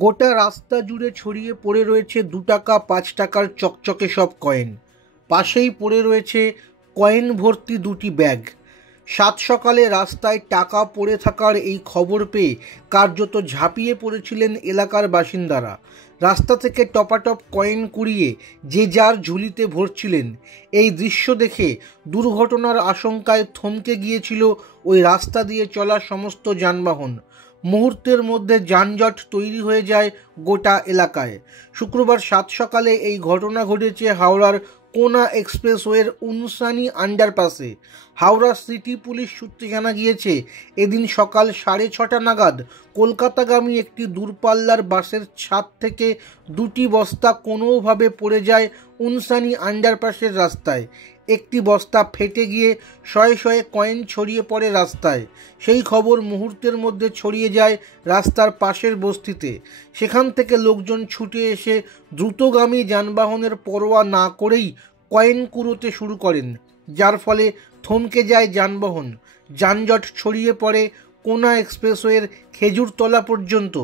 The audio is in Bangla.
গোটা রাস্তা জুড়ে ছড়িয়ে পড়ে রয়েছে 2 টাকা 5 টাকার চকচকে সব কয়েন। পাশেই পড়ে রয়েছে কয়েন ভর্তি 2টি ব্যাগ। সাত সকালে রাস্তায় টাকা পড়ে থাকার এই খবর পেয়ে কার্যত ঝাঁপিয়ে পড়েছিলেন এলাকার বাসিন্দারা। রাস্তা থেকে টপাটপ কয়েন কুড়িয়ে যে যার ঝুলিতে ভরছিলেন। এই দৃশ্য দেখে দুর্ঘটনার আশঙ্কায় থমকে গিয়েছিল ওই রাস্তা দিয়ে চলা সমস্ত যানবাহন। মুহূর্তের মধ্যে যানজট তৈরি হয়ে যায় গোটা এলাকায়। শুক্রবার সাত সকালে এই ঘটনা ঘটেছে হাওড়ার কোনা এক্সপ্রেসওয়ের উনসানি আন্ডারপাসে। হাওড়া সিটি পুলিশ সূত্রে জানা গিয়েছে, এদিন সকাল 6:30 নাগাদ কলকাতাগামী একটি দূরপাল্লার বাসের ছাদ থেকে 2টি বস্তা কোনোভাবে পড়ে যায় উনসানি আন্ডারপাসের রাস্তায়। একটি বস্তা ফেটে গিয়ে শয়ে শয়ে কয়েন ছড়িয়ে পড়ে রাস্তায়। সেই খবর মুহূর্তের মধ্যে ছড়িয়ে যায় রাস্তার পাশের বস্তিতে। সেখান থেকে লোকজন ছুটে এসে দ্রুতগামী যানবাহনের পরোয়া না করেই কয়েন কুড়োতে শুরু করেন, যার ফলে থমকে যায় যানবাহন। যানজট ছড়িয়ে পড়ে কোনা এক্সপ্রেসওয়ের খেজুরতলা পর্যন্ত।